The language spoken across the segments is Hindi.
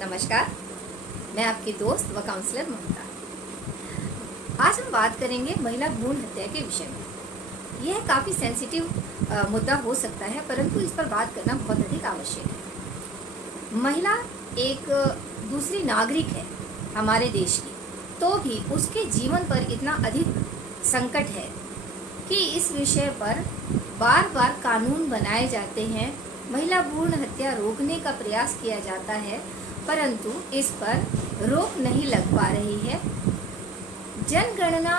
नमस्कार, मैं आपकी दोस्त व काउंसलर ममता। आज हम बात करेंगे महिला भ्रूण हत्या के विषय में। यह काफ़ी सेंसिटिव मुद्दा हो सकता है, परंतु इस पर बात करना बहुत अधिक आवश्यक है। महिला एक दूसरी नागरिक है हमारे देश की, तो भी उसके जीवन पर इतना अधिक संकट है कि इस विषय पर बार बार कानून बनाए जाते हैं, महिला भ्रूण हत्या रोकने का प्रयास किया जाता है, परंतु इस पर रोक नहीं लग पा रही है। जनगणना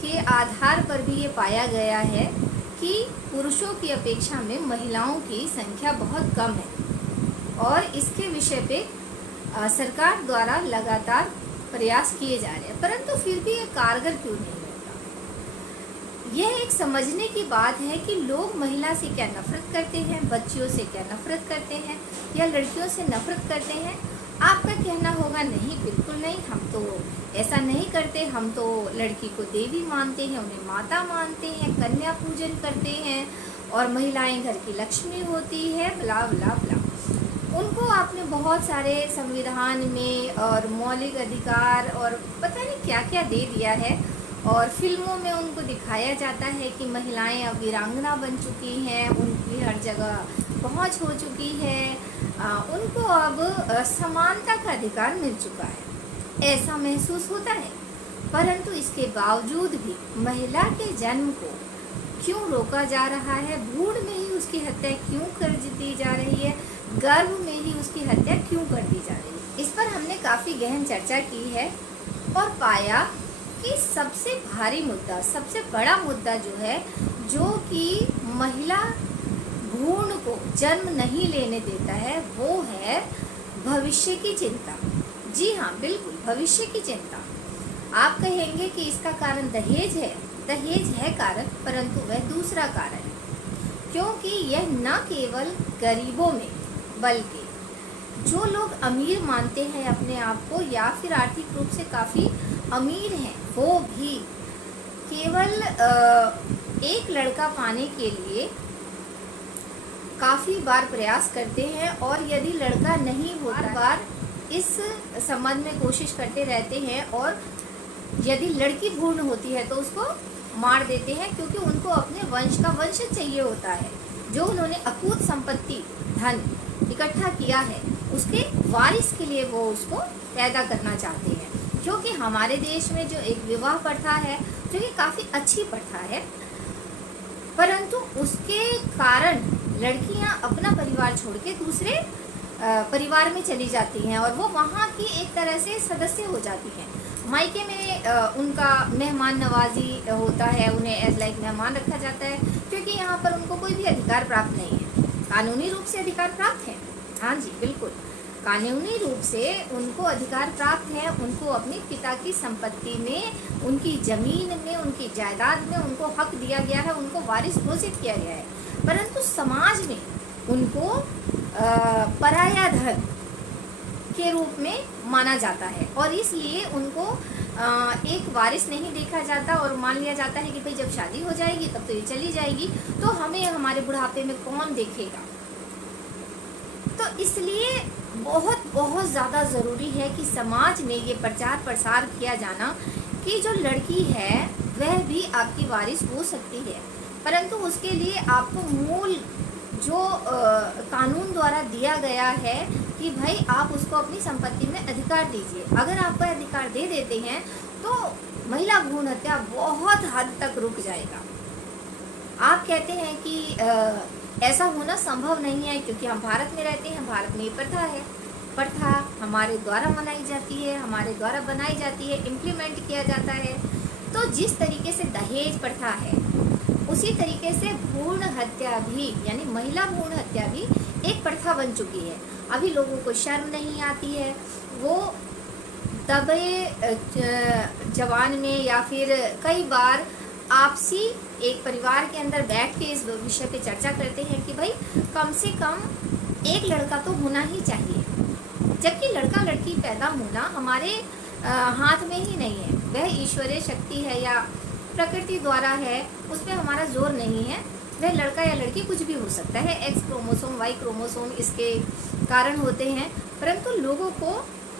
के आधार पर भी ये पाया गया है कि पुरुषों की अपेक्षा में महिलाओं की संख्या बहुत कम है और इसके विषय पे सरकार द्वारा लगातार प्रयास किए जा रहे हैं, परंतु फिर भी ये कारगर क्यों नहीं होता। यह एक समझने की बात है कि लोग महिला से क्या नफरत करते हैं, बच्चियों से क्या नफरत करते हैं या लड़कियों से नफरत करते हैं। आपका कहना होगा नहीं, बिल्कुल नहीं, हम तो ऐसा नहीं करते, हम तो लड़की को देवी मानते हैं, उन्हें माता मानते हैं, कन्या पूजन करते हैं और महिलाएं घर की लक्ष्मी होती है, ब्ला ब्ला ब्ला। उनको आपने बहुत सारे संविधान में और मौलिक अधिकार और पता नहीं क्या क्या दे दिया है और फिल्मों में उनको दिखाया जाता है कि महिलाएं अब वीरांगना बन चुकी हैं, उनकी हर जगह पहुंच हो चुकी है, उनको अब समानता का अधिकार मिल चुका है, ऐसा महसूस होता है। परंतु इसके बावजूद भी महिला के जन्म को क्यों रोका जा रहा है, भ्रूण में ही उसकी हत्या क्यों कर दी जा रही है, गर्भ में ही उसकी हत्या क्यों कर दी जा रही है, इस पर हमने काफ़ी गहन चर्चा की है और पाया कि सबसे भारी मुद्दा, सबसे बड़ा मुद्दा जो है, जो कि महिला भ्रूण को जन्म नहीं लेने देता है, वो है भविष्य की चिंता। जी हाँ, बिल्कुल, भविष्य की चिंता। आप कहेंगे कि इसका कारण दहेज है, दहेज है कारण, परंतु वह दूसरा कारण है, क्योंकि यह न केवल गरीबों में बल्कि जो लोग अमीर मानते हैं अपने आप को या फिर आर्थिक रूप से काफ़ी अमीर हैं, वो भी केवल एक लड़का पाने के लिए काफ़ी बार प्रयास करते हैं और यदि लड़का नहीं होता, बार इस संबंध में कोशिश करते रहते हैं और यदि लड़की भ्रूण होती है तो उसको मार देते हैं, क्योंकि उनको अपने वंश का वंशज चाहिए होता है। जो उन्होंने अकूत संपत्ति धन इकट्ठा किया है, उसके वारिस के लिए वो उसको पैदा करना चाहते हैं। क्योंकि हमारे देश में जो एक विवाह प्रथा है, जो कि काफ़ी अच्छी प्रथा है, परंतु उसके कारण लड़कियां अपना परिवार छोड़ के दूसरे परिवार में चली जाती हैं और वो वहाँ की एक तरह से सदस्य हो जाती हैं। मायके में उनका मेहमान नवाजी होता है, उन्हें एज लाइक मेहमान रखा जाता है, क्योंकि यहाँ पर उनको कोई भी अधिकार प्राप्त नहीं है। कानूनी रूप से अधिकार प्राप्त है, हाँ जी बिल्कुल, कानूनी रूप से उनको अधिकार प्राप्त है। उनको अपने पिता की संपत्ति में, उनकी ज़मीन में, उनकी जायदाद में उनको हक दिया गया है, उनको वारिस घोषित किया गया है, परंतु समाज में उनको पराया धन के रूप में माना जाता है और इसलिए उनको एक वारिस नहीं देखा जाता और मान लिया जाता है कि भाई जब शादी हो जाएगी तब तो ये चली जाएगी, तो हमें हमारे बुढ़ापे में कौन देखेगा। तो इसलिए बहुत बहुत ज़्यादा ज़रूरी है कि समाज में ये प्रचार प्रसार किया जाना कि जो लड़की है वह भी आपकी वारिस हो सकती है, परंतु उसके लिए आपको मूल जो कानून द्वारा दिया गया है कि भाई आप उसको अपनी संपत्ति में अधिकार दीजिए। अगर आप पर अधिकार दे देते हैं तो महिला भ्रूण हत्या बहुत हद तक रुक जाएगा। आप कहते हैं कि ऐसा होना संभव नहीं है क्योंकि हम भारत में रहते हैं, भारत में ये प्रथा है, प्रथा हमारे द्वारा मनाई जाती है, हमारे द्वारा बनाई जाती है, इम्प्लीमेंट किया जाता है। तो जिस तरीके से दहेज प्रथा है, उसी तरीके से भ्रूण हत्या भी, यानी महिला भ्रूण हत्या भी एक प्रथा बन चुकी है। अभी लोगों को शर्म नहीं आती है, वो दबे जवान में या फिर कई बार आपसी एक परिवार के अंदर बैठ के इस विषय पे चर्चा करते हैं कि भाई कम से कम एक लड़का तो होना ही चाहिए, जबकि लड़का लड़की पैदा होना हमारे हाथ में ही नहीं है, वह ईश्वरीय शक्ति है या प्रकृति द्वारा है, उसमें हमारा जोर नहीं है। वह लड़का या लड़की कुछ भी हो सकता है। एक्स क्रोमोसोम, वाई क्रोमोसोम इसके कारण होते हैं, परंतु लोगों को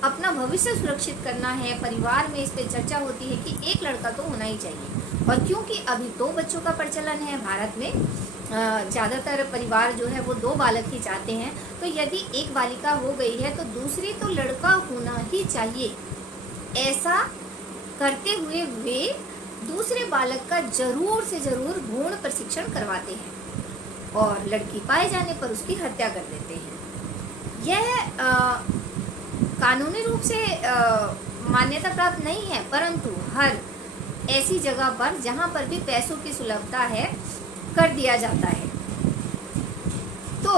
अपना भविष्य सुरक्षित करना है। परिवार में इस पे चर्चा होती है कि एक लड़का तो होना ही चाहिए। और क्योंकि अभी 2 बच्चों का प्रचलन है भारत में, ज़्यादातर परिवार जो है वो 2 बालक ही चाहते हैं, तो यदि एक बालिका हो गई है तो दूसरी तो लड़का होना ही चाहिए। ऐसा करते हुए वे दूसरे बालक का जरूर से जरूर भ्रूण प्रशिक्षण करवाते हैं और लड़की पाए जाने पर उसकी हत्या कर देते हैं। यह कानूनी रूप से मान्यता प्राप्त नहीं है, परंतु हर ऐसी जगह पर जहाँ पर भी पैसों की सुलभता है कर दिया जाता है। तो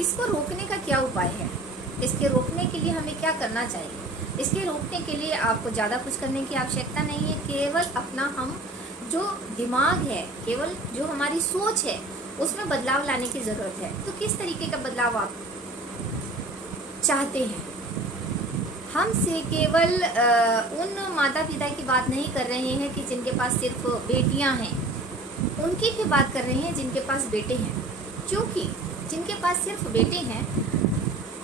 इसको रोकने का क्या उपाय है? इसके रोकने के लिए हमें क्या करना चाहिए? इसके रोकने के लिए आपको ज़्यादा कुछ करने की आवश्यकता नहीं है। केवल अपना हम जो दिमाग है, केवल जो हमारी सोच है, उसमें बदलाव लाने की ज़रूरत है। तो किस तरीके का बदलाव आप चाहते हैं? हमसे केवल उन माता पिता की बात नहीं कर रहे हैं कि जिनके पास सिर्फ बेटियां हैं, उनकी भी बात कर रहे हैं जिनके पास बेटे हैं। क्योंकि जिनके पास सिर्फ बेटे हैं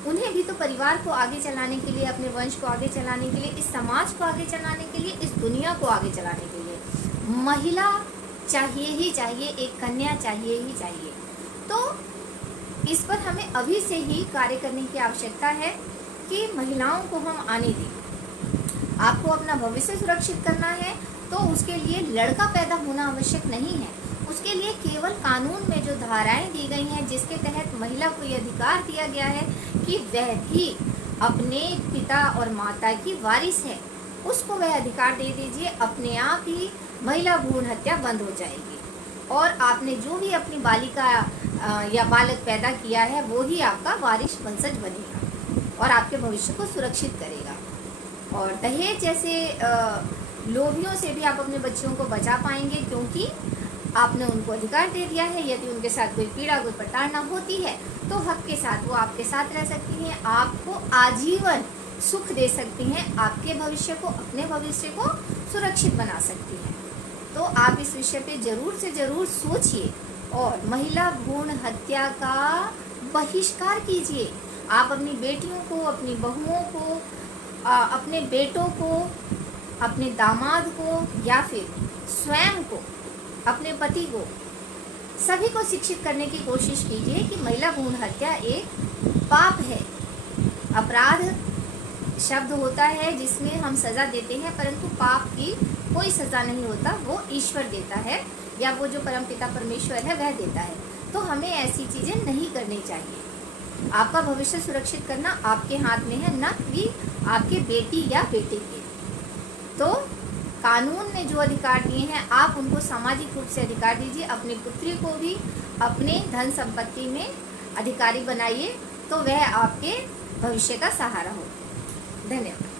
उन्हें भी तो परिवार को आगे चलाने के लिए, अपने वंश को आगे चलाने के लिए, इस समाज को आगे चलाने के लिए, इस दुनिया को आगे चलाने के लिए महिला चाहिए ही चाहिए, एक कन्या चाहिए ही चाहिए। तो इस पर हमें अभी से ही कार्य करने की आवश्यकता है कि महिलाओं को हम आने दें। आपको अपना भविष्य सुरक्षित करना है तो उसके लिए लड़का पैदा होना आवश्यक नहीं है। उसके लिए केवल कानून में जो धाराएं दी गई हैं, जिसके तहत महिला को यह अधिकार दिया गया है कि वह भी अपने पिता और माता की वारिस है, उसको वह अधिकार दे दीजिए। अपने आप ही महिला भ्रूण हत्या बंद हो जाएगी और आपने जो भी अपनी बालिका या बालक पैदा किया है वो ही आपका वारिस वंशज बनेगा और आपके भविष्य को सुरक्षित करेगा। और दहेज जैसे लोभियों से भी आप अपने बच्चों को बचा पाएंगे, क्योंकि आपने उनको अधिकार दे दिया है। यदि उनके साथ कोई पीड़ा, कोई प्रताड़ना होती है तो हक के साथ वो आपके साथ रह सकती हैं, आपको आजीवन सुख दे सकती हैं, आपके भविष्य को, अपने भविष्य को सुरक्षित बना सकती हैं। तो आप इस विषय पे ज़रूर से ज़रूर सोचिए और महिला भ्रूण हत्या का बहिष्कार कीजिए। आप अपनी बेटियों को, अपनी बहुओं को, अपने बेटों को, अपने दामाद को या फिर स्वयं को, अपने पति को, सभी को शिक्षित करने की कोशिश कीजिए कि महिला भ्रूण हत्या एक पाप है। अपराध शब्द होता है जिसमें हम सज़ा देते हैं, परंतु पाप की कोई सज़ा नहीं होता, वो ईश्वर देता है या वो जो परमपिता परमेश्वर है वह देता है। तो हमें ऐसी चीज़ें नहीं करनी चाहिए। आपका भविष्य सुरक्षित करना आपके हाथ में है, न कि आपके बेटी या बेटे के। तो कानून ने जो अधिकार दिए हैं आप उनको सामाजिक रूप से अधिकार दीजिए। अपनी पुत्री को भी अपने धन संपत्ति में अधिकारी बनाइए, तो वह आपके भविष्य का सहारा हो। धन्यवाद।